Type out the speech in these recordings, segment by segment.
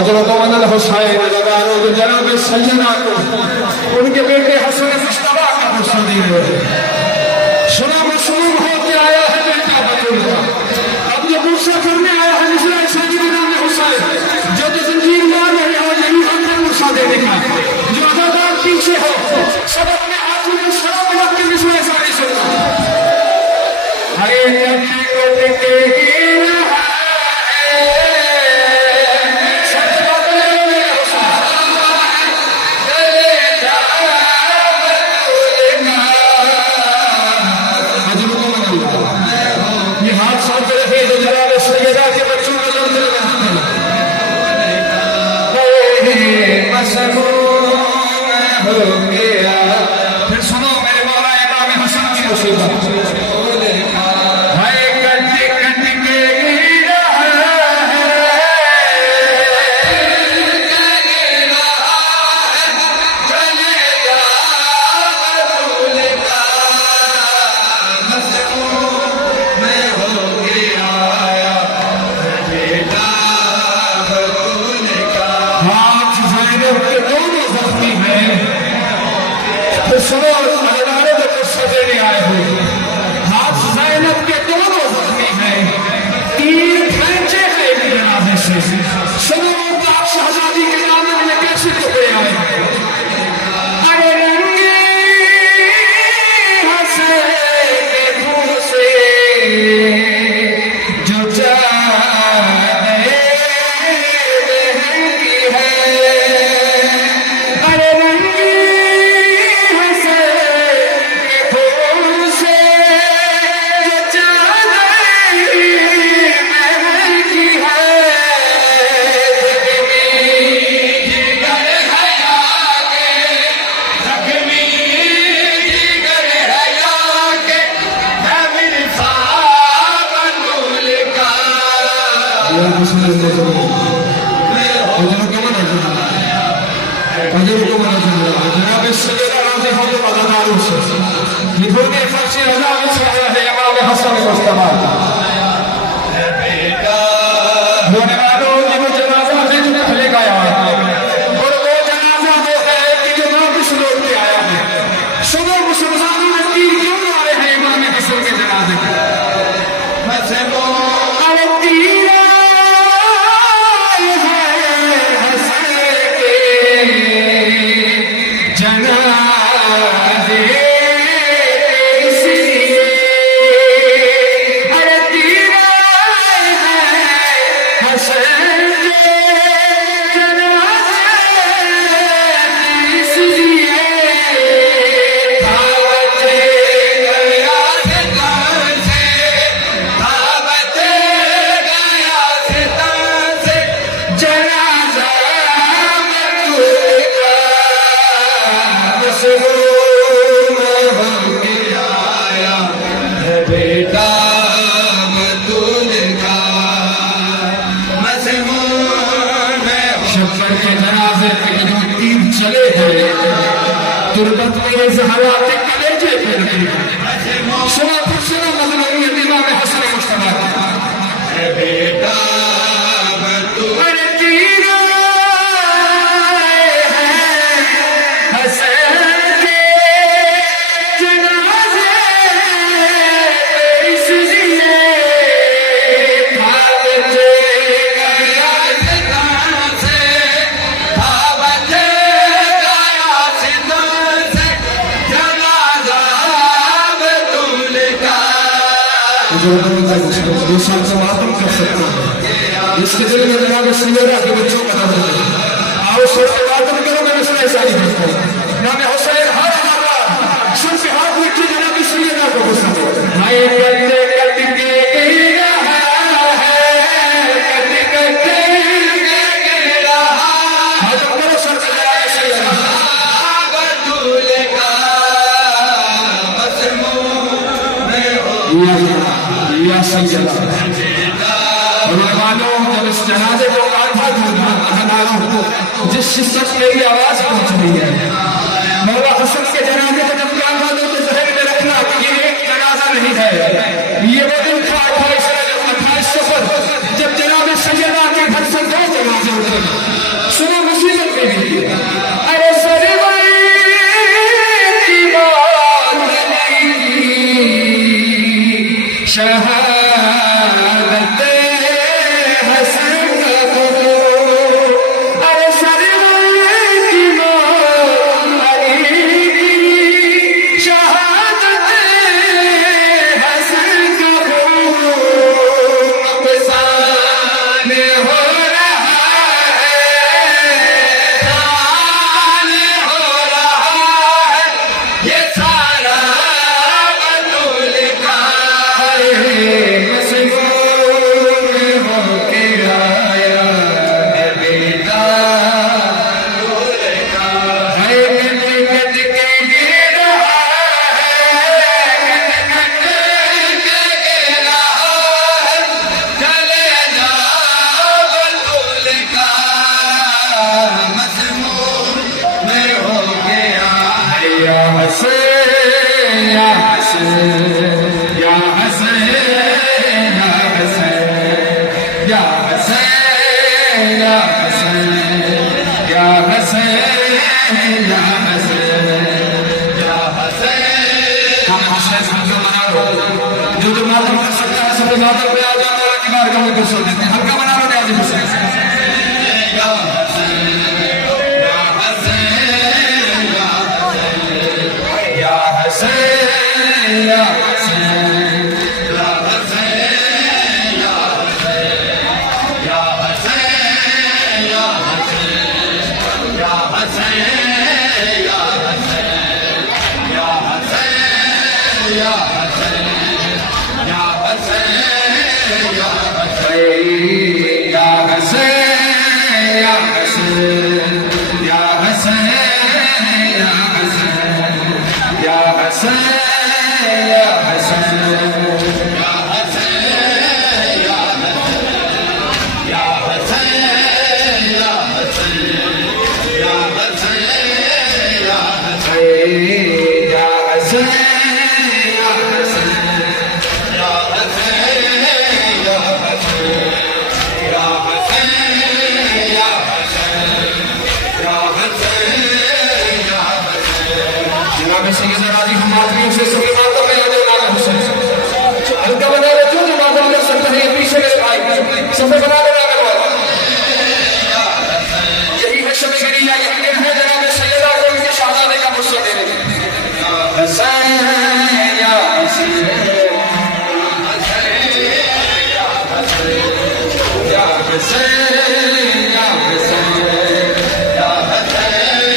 हजरत अल हुसैन जनाब सैयदा को उनके बेटे हसन मुश्तबा का गुस्सा दे रहे हैं। सुना मसलूम होकर आया है बेटा बतूल का, अब ये गुस्सा करने आया है निसरा नाम हुसैन जो तो जंजीर मार रहे हो, यही हमने गुस्सा देने का जो अदादार पीछे हो सब अपने हाथों में शराब रख के निसरा सारी सुनना। हरे फिर सुनो मेरे मौला इमाम हसन की मुसीबत। सुनो अदालत को गुस्सा देने आए हो, हाथ ज़ैनब के दोनों जख्मी हैं, 3 खैंचे हैं एक जनाजे से। सुनो आप शहजादी के दामन में कैसे टुकड़े आए। अरे रंगे हंसे के खून से जो तुरबत मेरे ज़हरात के कलेजे पे रखी। सुना मज़लूमियत इमाम हसन मुश्तबा की। बेटा अरे तीरा हसन के जनाजे इसलिए भागते गया से भागते इंसान से मातम कर सकते हैं, इसके दिल में जनाब सैयदा के बच्चों का दर्द है। आओ सर से मातम करो, मैंने सुना ऐसा ही करता हूँ। नाम हुसैन हर हमारा सुन से हाथ उठी जनाब सैयदा को गुस्सा हो। हाय करते करते गिरा है करते करते गिरा हाथ करो सर से जनाब सैयदा बतूल का मसमूम या सैयदा। और मानो जब इस जनाजे को कांधा जिस शिद्दत मेरी आवाज पहुंच रही है, मौला हसन के जनाजे को जब कांधा दो तो जहन में रखना ये एक जनाजा नहीं है, ये वो दिन था 28 सफर जब जनाब सैयदा के घर से 2 जनाजे उतरे। या हसन या हसन या हसन या हसन या हसन या हसन या हसन या हसन यही है शब शरिया, यही है जनाब सैयदा को इनके शहजादे का मुझसे दे देंगे हसन या हसन या हसन या हसन या हसन या हसन या हसन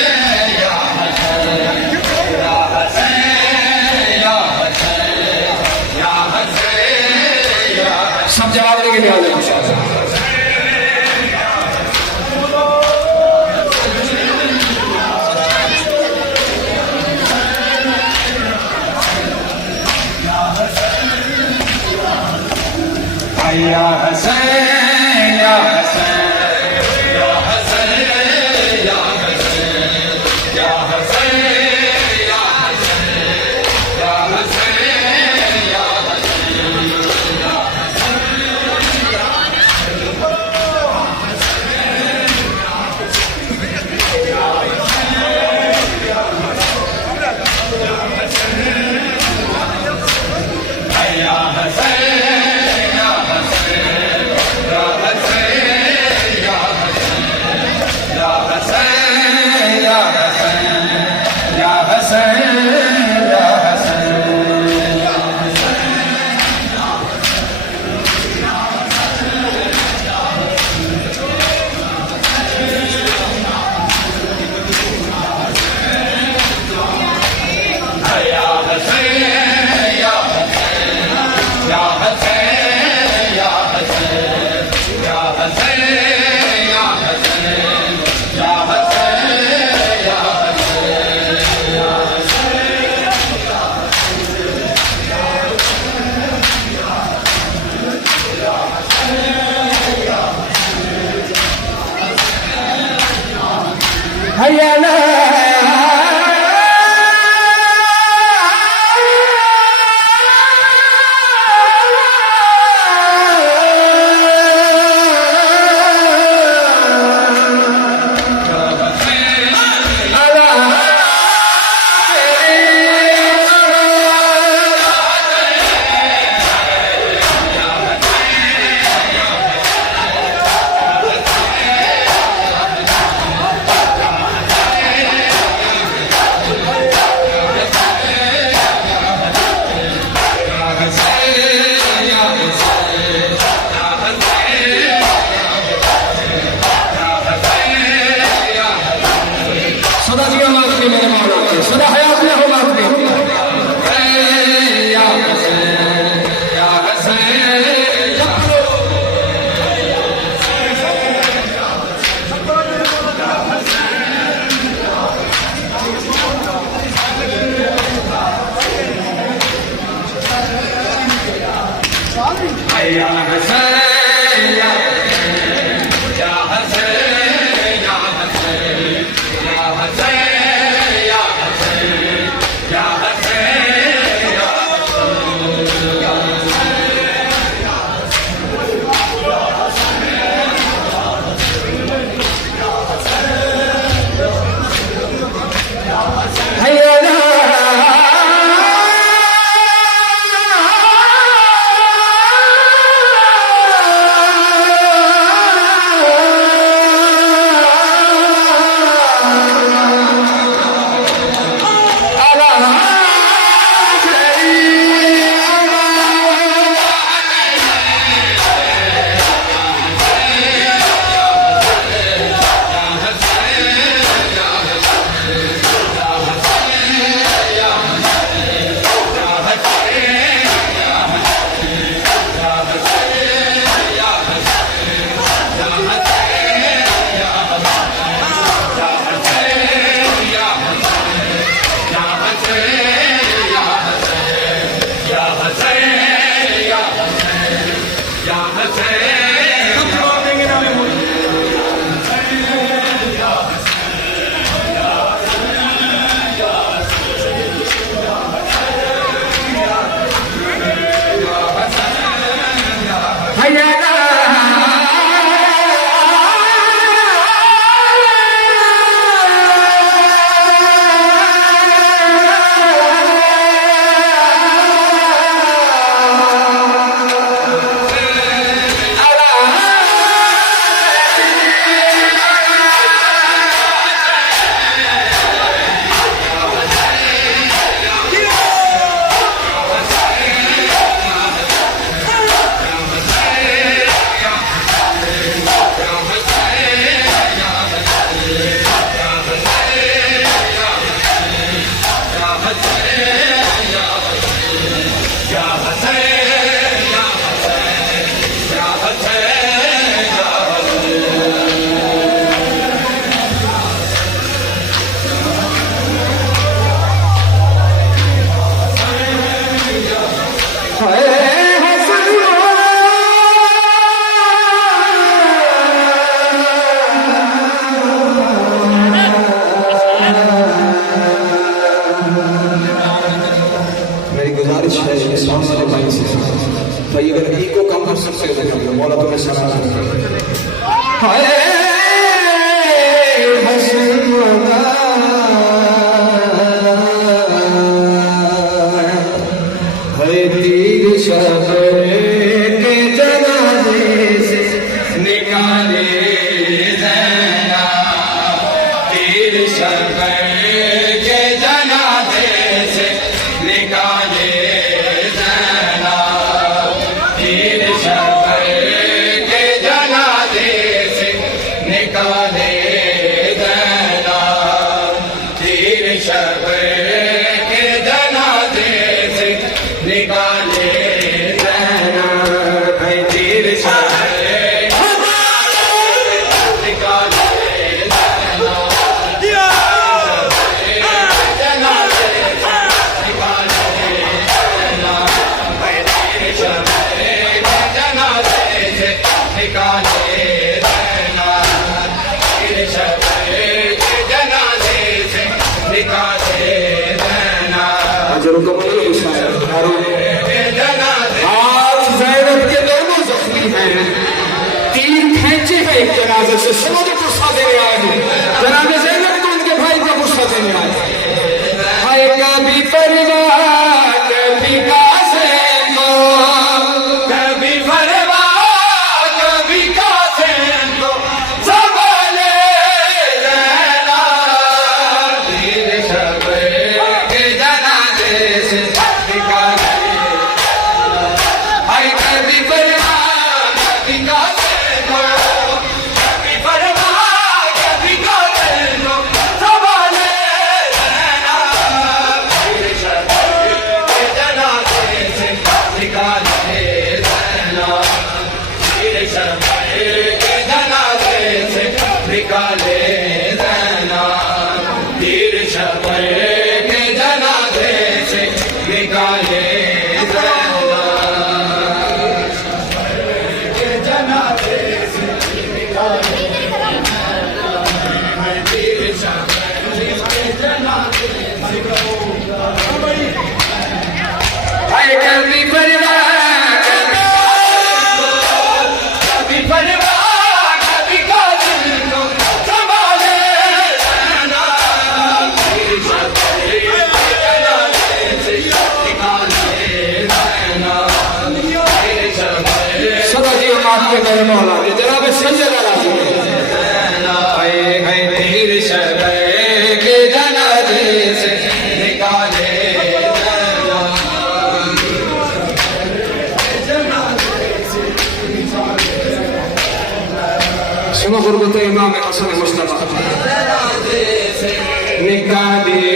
या हसन या हसन या सब जवाब देंगे नियाज़ इंशाअल्लाह। या हसन या हसन या हसन या हसन या हसन या हसन या हसन या सकते हो देखो मौला तुम्हें सलाम हाय जनाजे से सुनो जो गुस्सा देने आए हैं जनाजे ज़ैनब को उनके भाई का गुस्सा देने आए हाय कभी परिवार कभी कासिम को कभी परिवार कभी कासिम को संभाले रहना तीर शब के जनाजे से निकाले हाय कभी परिवार कभी कासिम को मौला जनाब संजय तीर शब के जनाजे से निकाले सुनो गुरबत इमाम हसन मुस्तफा निकाले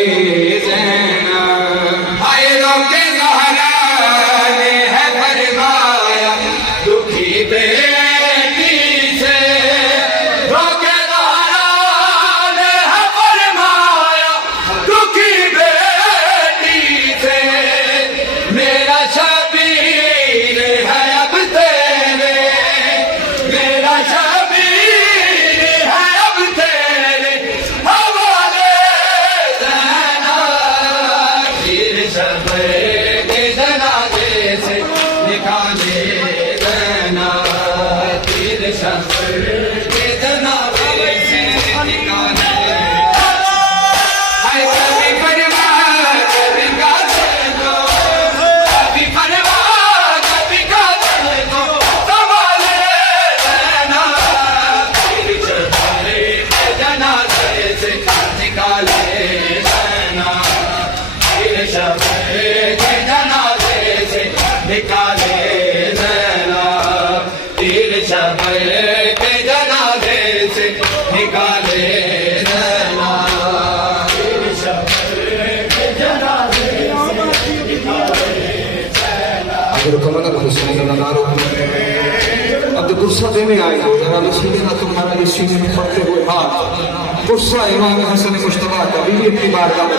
अब गुस्सा देने आए जरा सुनेगा तुम्हारा ये सीने में पड़ते हुए हाथ गुस्सा इमाम हसन मुश्तबा का बीवी की बारगाह में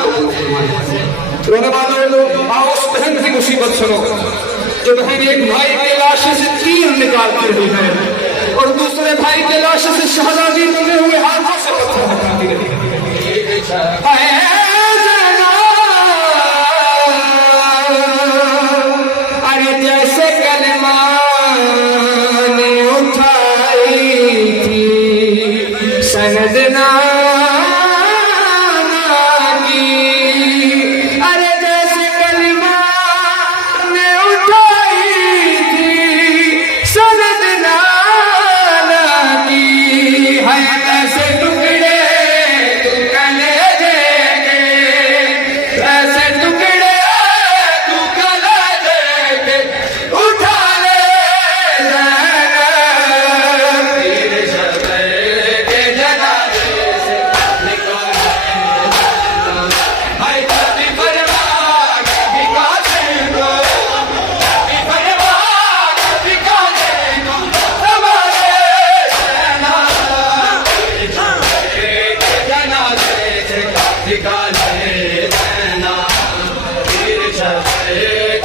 रोने वालों आओ उस बहन की मुसीबत सुनो जो बहन एक भाई के लाश से तीर निकालती रही है और दूसरे भाई के लाश से शहजादी बने हुए हाथों से पत्थर हटाती रही अरे जैसे कलमा अरे जैसे कलमा ने उठाई थी सनद नाना की, है ऐसे टुकड़े तू कलेजे के, ऐसे टुकड़े तू कलेजे के उठा ले तेरे शबर के जनाजे से निकाल हाय कभी परवा कभी कासिम को, कभी परवा कभी कासिम को संभाले रहना तेरे शबर के जनाजे से निकाले रहना तेरे शबर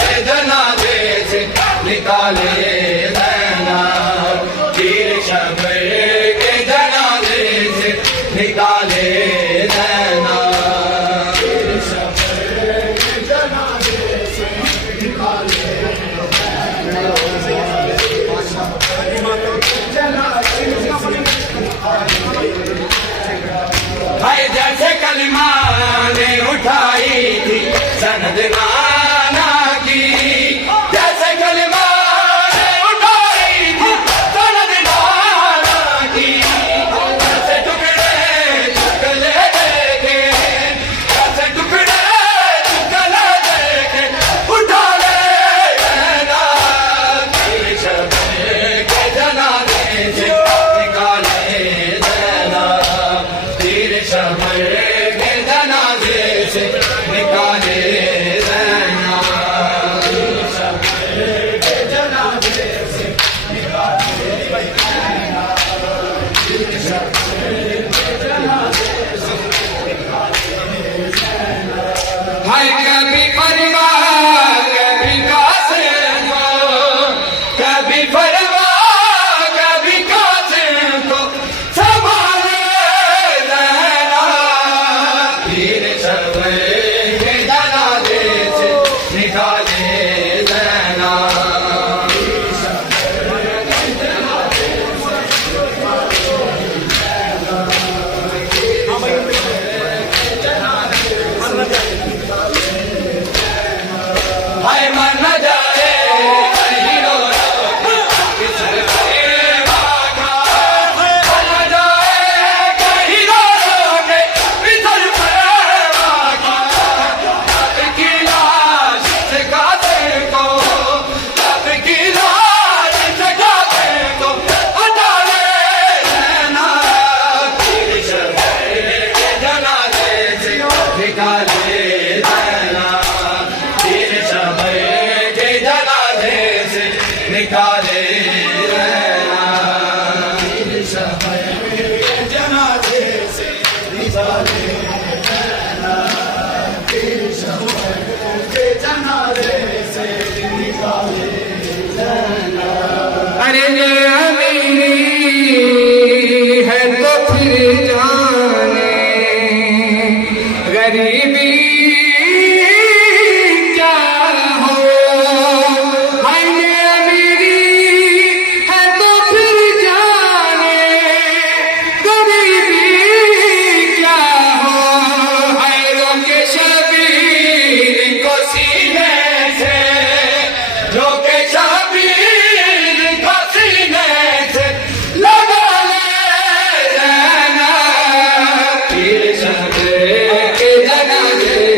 के जनाजे से निकाले रहना तेरे शबर के जनाजे से निकाले रहना तेरे शबर के जनाजे से निकाले हाय जैसे कलमा ने उठाई थी सनद नाना की, जैसे कलमा ने उठाई थी सनद नाना की, जैसे टुकड़े चुकले देखे, जैसे टुकड़े चुकले देखे उठा ले रहना तेरे शबर के जनाजे से निकाले रहना तेरे शबर के जनाजे से निकाले रहना तेरे शबर के जनाजे से निकाले रहना तेरे शबर के जनाजे से हाय कभी परवा कभी कासिम को, कभी परवा कभी कासिम को संभाले रहना तेरे शबर के जनाजे से निकाले रहना तेरे शबर के जनाजे हाय मन न जाए कहीं रो रो के किसर प्रेमा का, मन न जाए कहीं रो रो के किसर प्रेमा का, तब की लाश से कातिल को, तब की लाश से कातिल को हटा ले रहना तेरे शबर के जनाजे से निकाले रहना तेरे शबर के जनाजे से निकाले रहना तेरे शबर के जनाजे से निकाले रहना तेरे शबर के जनाजे से निकाले रहना। अरे ये अमीरी है तो फिर जाने गरीबी क्या हो, हाय ये अमीरी है तो फिर जाने गरीबी क्या हो, हाय रोके शबीर को सीने से, रोके शबीर को सीने से लगा ले रहना तेरे शबर के जनाजे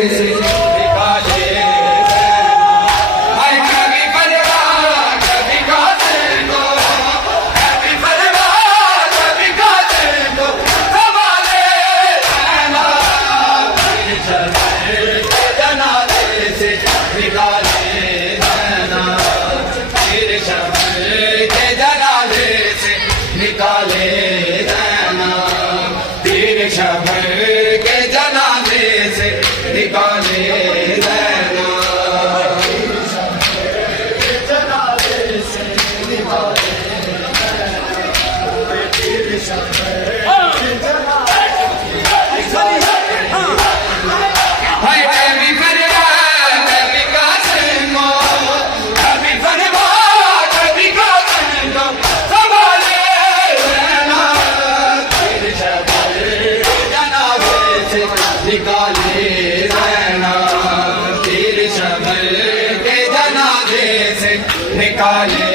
का ये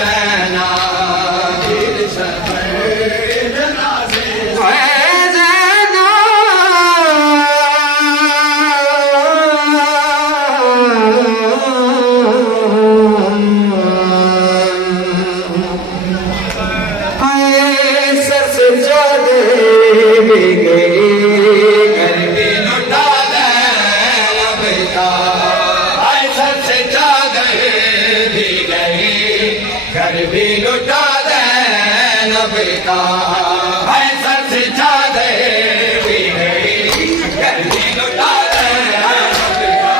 रहना दिल सफर जनाजे घर भी लुटा दे नबी का है सर से चादर भी गई घर भी लुटा दे नबी का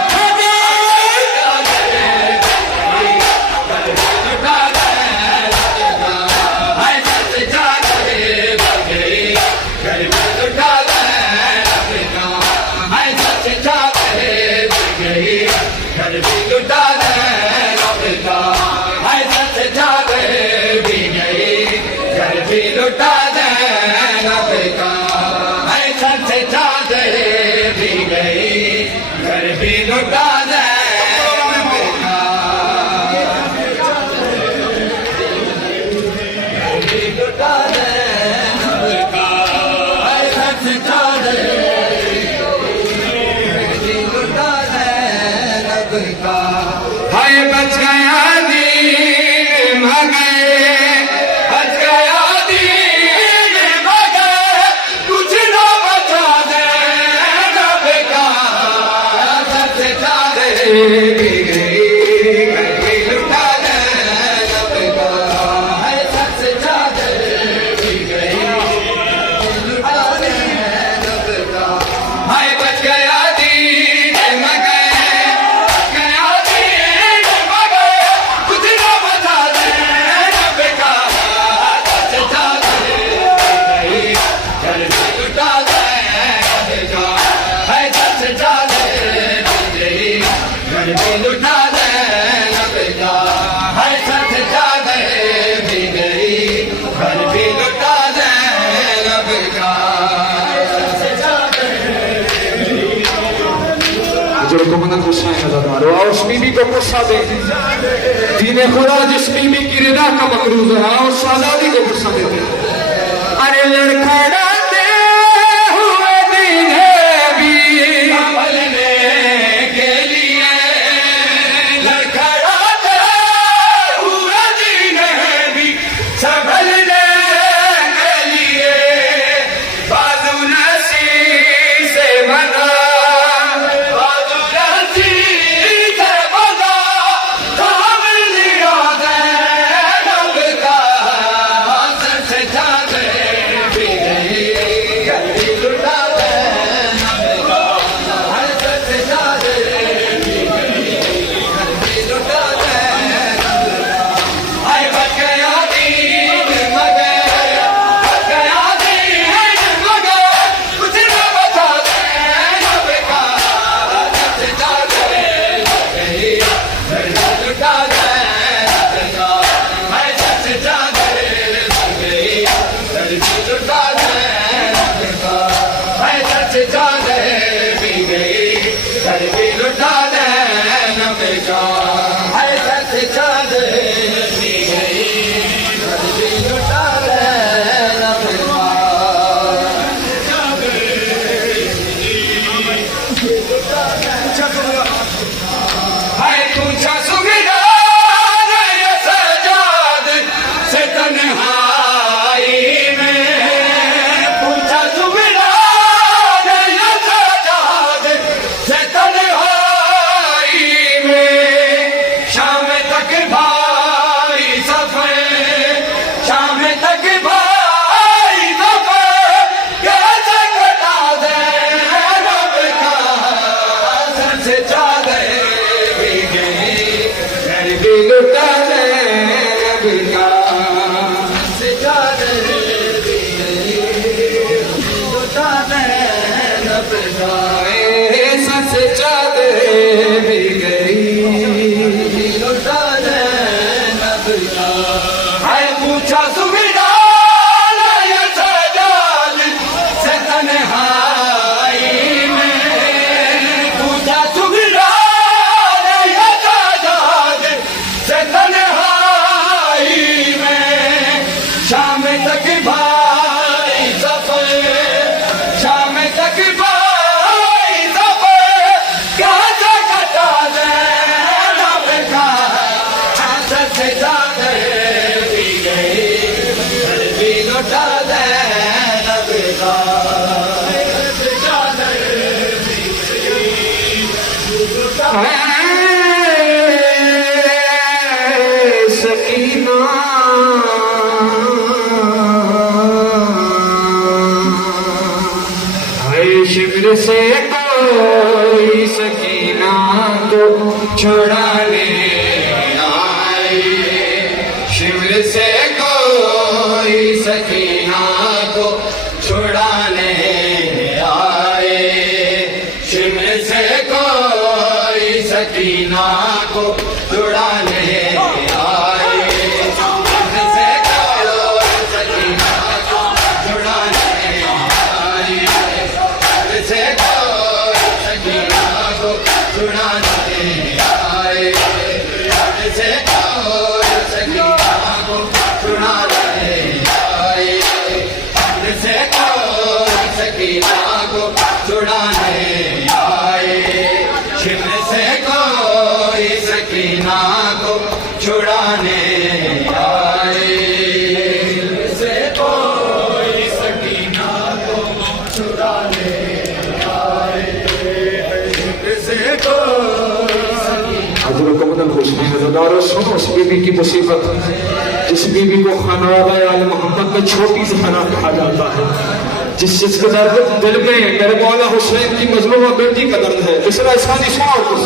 लुटा दे है सर से चादर भी गई घर भी लुटा दे नबी का है सर से चादर भी गई घर भी लुटा दे नबी का लुटा दे नबी का है सर से चादर भी गई घर भी लुटा दे नबी का लुटा दे नबी का है सर से चादर लुटा दे नबी का हाय बच गया दीन मगे बच गया भी गई घर भी लुटा दे नबी का है सर से चादर भी गई लुटा दे नबी का हाय बच गया दीन मगे गया दीन मगे कुछ न बचा दे नबी का सर से चादर भी गई घर भी लुटा दे नबी का है सर से चादर घर भी लुटा दे नबी का है सर से चादर भी गई घर भी लुटा दे नबी का बुजुर्गों को गुस्सा है हमारे और उस बीबी को गुस्सा दे दीने खुदा जिस बीबी की रिदा का मकरूज है और सादादी को गुस्सा देते अरे लड़खड़ाते हुए दीने भी संभलने के लिए लड़खड़ाते हुए दीने भी संभलने के लिए बाजू नसी से बना बाजू नसी से बना थाम लिया दे नबी का सर से चादर भी गई घर भी लुटा दे नबी का हर सर से चादर भी गई घर भी लुटा दे नबी का हाय बच गया दीन मगे बच गया दीन मगे कुछ न बचा दे नबी का सर से चादर भी गई घर भी लुटा दे नबी का हाय सर से चादर भी गई घर भी लुटा दे नबी का हाय सर से चादर भी गई घर भी लुटा दे नबी का हाय सर से चादर भी गई घर भी लुटा दे नबी का हाय पूछा सुगड़ा ये सजाद से तन्हाई में पूछा सुगड़ा ये सजाद से तन्हाई में शाम तक भाई सफर शाम तक भाई सफर कैसे कटा दे नबी का सर से चादर भी गई घर भी लुटा दे नबी का से चादर भी गई लुटा दे नबी का सर से चादर भी गई लुटा दे नबी का हाय पूछा सुविधा ये सजाद से तन्हाई में पूछा सुविधा ये सजाद से तन्हाई शिमर से कोई सकीना को छुड़ाने आए, शिमर से कोई सकीना को छुड़ाने आए, शिमर से कोई सकीना को छुड़ाने आए, शिमर से कोई सकीना को छुड़ाने आए, शिमर से कोई सकीना को छुड़ाने आए, शिमर से कोई सकीना को छुड़ाने आए, शिमर से कोई सकीना को छुड़ाने आए, शिमर से कोई सकीना को छुड़ाने आए, शिमर से कोई सकीना को छुड़ाने आए, शिमर से कोई हजरत कमदन हुस्न नज़ारो सुनो उस बीबी की मुसीबत, जिस बीबी को खानवादा आल मोहम्मद में छोटी सी खाना कहा जाता है, जिसके दर्द दिल में करबला हुसैन की मजलूमा बेटी का दर्द है। इसरा इसकानी सुनो कुछ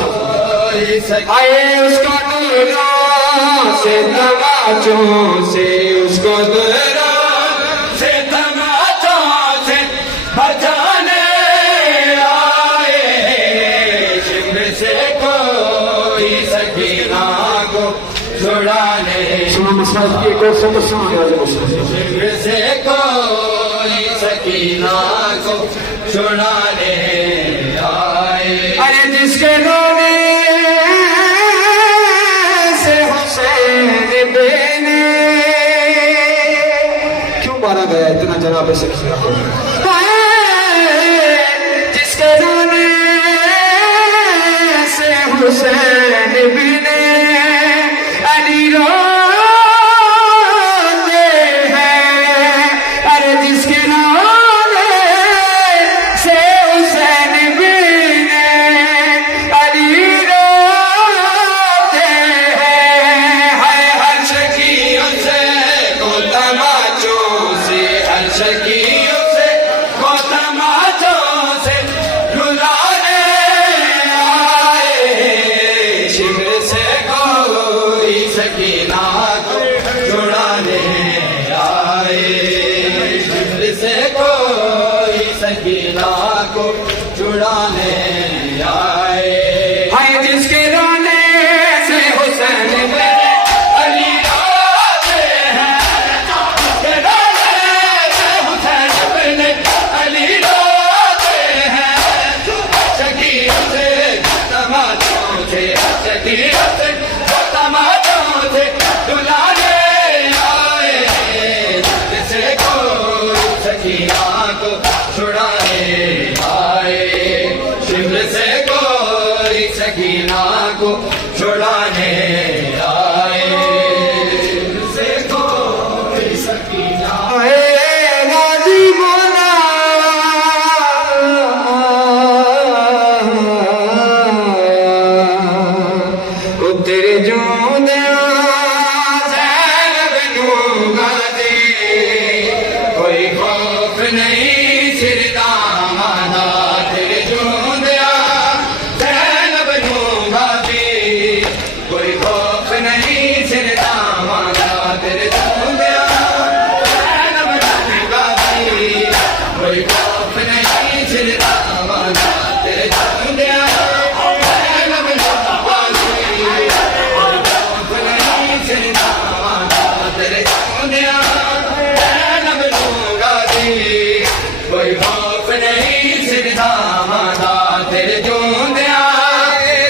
आए उसका दूरों से तमाचों से, उसको दूरों से तमाचों से बचाने आए, शिमर से कोई सकीना को छुड़ाने, सुनो मसाज की एक और समस्या है आज मुस्लिम, शिमर से कोई सकीना को छुड़ाने आए, अरे जिसके रोने से हुसैन बेने, क्यों मारा गया इतना जनाब से किया को, जिसके रोने से हुसैन बेने अली रोते हैं, अरे जिसके रोने से हुसैन बेने अली रोते हैं, हर शकीयों से को तमाचों से, हर शकीयों से को तमाचों से रुलाने आए, शिमर से कोई सकीना को छुड़ाने आए, शिमर से कोई सकीना को छुड़ाने आए, हाय जिसके रोने से हुसैन बेने अली रोते हैं, जिसके रोने से हुसैन बेने अली रोते हैं, शकीयों से तमाचों से, शकीयों से तमाचों से दुलाने आए, जिसे कोई सकीना को छुड़ाने आए, शिमर से कोई सकीना को छुड़ाने आए, शिमर से कोई सकीना आए, गाजी बोला ओ तेरे जूंदे ज़ैनब नूंगा दे, कोई खौफ नहीं सिर दामादा, तेरे जूंदे ज़ैनब नूंगा दे, कोई खौफ नहीं सिर दामादा, तेरे जूंदे ज़ैनब नूंगा दे, कोई खौफ नहीं सिर दामादा, तेरे जूंदे ज़ैनब नूंगा दे, कोई खौफ नहीं सिर दामादा, तेरे जूंदे ज़ैनब नूंगा दे, कोई खौफ नहीं सिर दामादा, तेरे जूंदे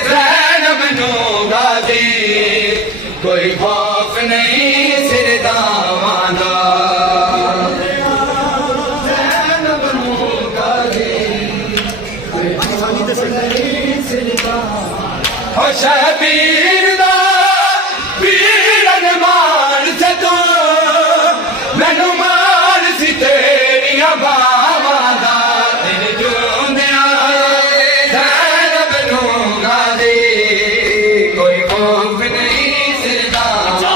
ज़ैनब नूंगा दे, कोई खौफ नहीं सिर दामादा, ज़ैनब नूंगा दे, कोई खौफ नहीं सिर दामादा, हो शबीर दा वीरन मान से तो मैनू मान सी तेरिया बावां दा, तेरे जूंदे ज़ैनब नूंगा दे, कोई खौफ नहीं सिर दामादा,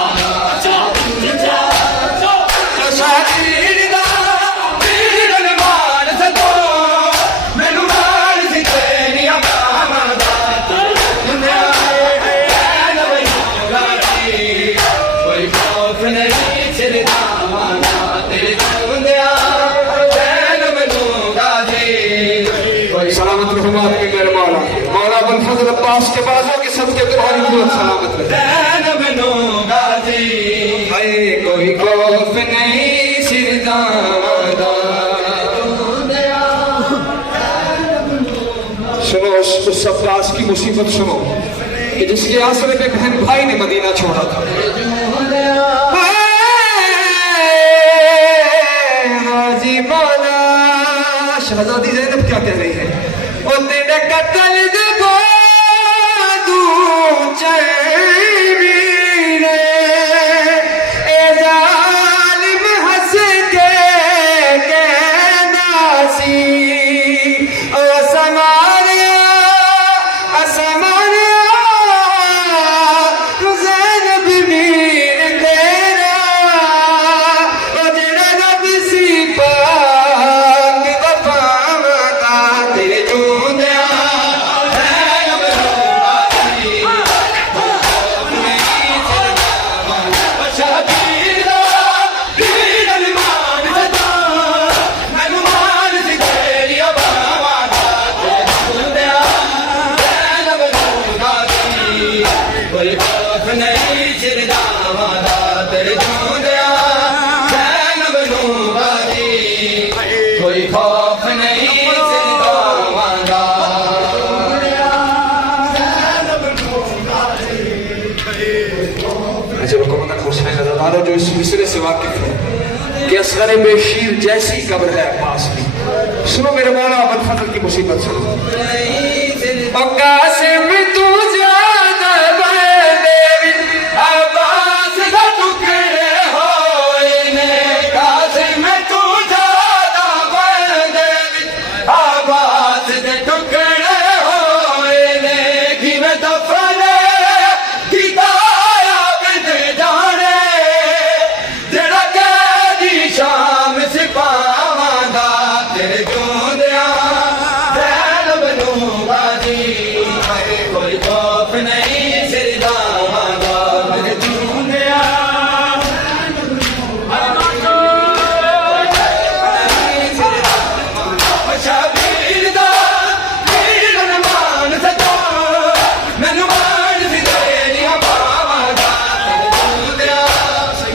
शबीर दा वीरन मान से तो सलामत रहमत में मेरे मौला मौला अबुल फजल अब्बास के बाजों के सदके तुम्हारी बहुत सलामत रहे। ज़ैनब नो गाजी हाय कोई खौफ नहीं सिरदादा। सुनो उस अब्बास की मुसीबत सुनो कि जिसके आसरे पे बहन भाई ने मदीना छोड़ा था। हाजी मौला शहजादी ज़ैनब क्या कह रही है? ओ तेरे कत्ल दे बादू चैनी रे ए जालिम हंस के कहनासी ओ समारिया ज़ैनब मीर तेरा ओ जेड़ा रब सी पाक वफा मता तेरे चूंदिया ज़ैनब शबीरा बीर अलमान सदा मेहमान से तेरी बाबा तेरे चूंदिया ज़ैनब गाजी कोई खौफ नहीं सिरदादा तेरे चूंदिया ज़ैनब गाजी कोई खौफ नहीं सिरदादा। अजब हुकूमत हुसैन रज़ा जो इस मिसरे से वाकिफ है कि असगर बेशीर जैसी कब्र है अब्बास की। सुनो मेरे मौला अबुल फजल की मुसीबत सुनो। कासिम तू ज्यादा बंदे अब्बास का टुकड़े होए ने कासिम तू ज्यादा बंदे अब्बास के टुकड़े होए ने कि मैं दफने किताया बिंद जाने जड़ा कैदी शाम सिपावांदा तेरे जोंदिया ज़ैनब नू गाजी कोई खौफ नहीं सिरदादा तेरे जोंदिया शबीर दा बीर अलमान सदा मेहमान से तेरी बाबा तेरे जोंदिया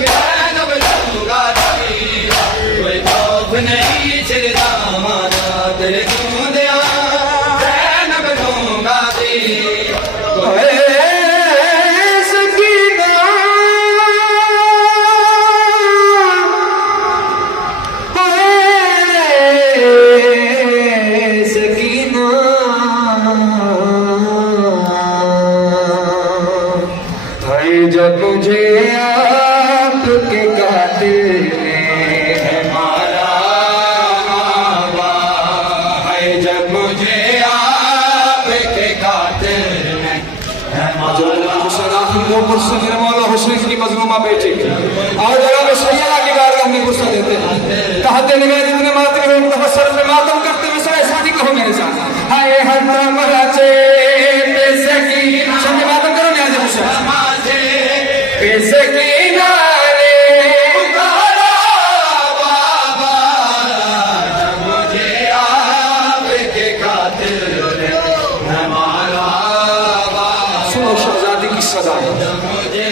ज़ैनब नू गाजी कोई खौफ नहीं सिरदादा तेरे जोंदिया ज़ैनब नू गाजी जब मुझे आपके कातिल ने मारा बाबा है जब मुझे आपके कातिल ने मारा हुसैन आखिरी दो मुझसे मेरे मौला हुसैन की मजलूमा बेटी और जनाब सैयदा की बारगाह में गुस्सा देते हैं कहते निगाह जितने माते हुए तफस्सुर में मातम करते हुए सारे शादी कहो मेरे साथ हाय हरदम राचे पैसे की शादी मातम करो न्याज हुसैन पैसे की नारे उतारा बाबा जब मुझे आपके कातिल ने मारा बाबा सुनो शहजादी की सदा मुझे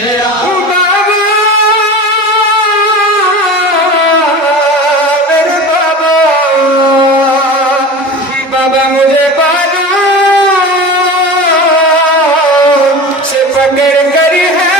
मेरे बाबा बाबा मुझे बाबा से पकड़ कर है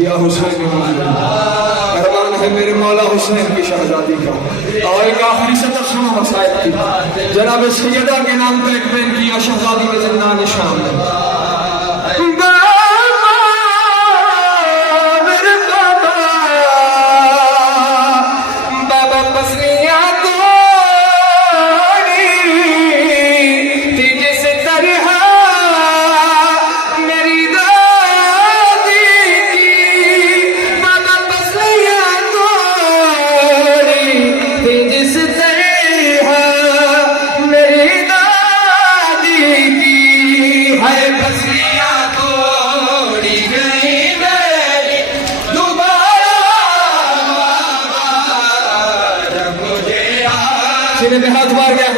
या हुसैन अरमान है मेरे मौला हुसैन की शहजादी का। और एक आखिरी सतर सुनो मसाइब की। जनाब सैयदा के नाम पर एक बेन की शहजादी में जिंदा निशान है। मेरी अर्जियां तोड़ी गई मेरी दोबारा बाबा, जब मुझे सीने में हाथ मार गया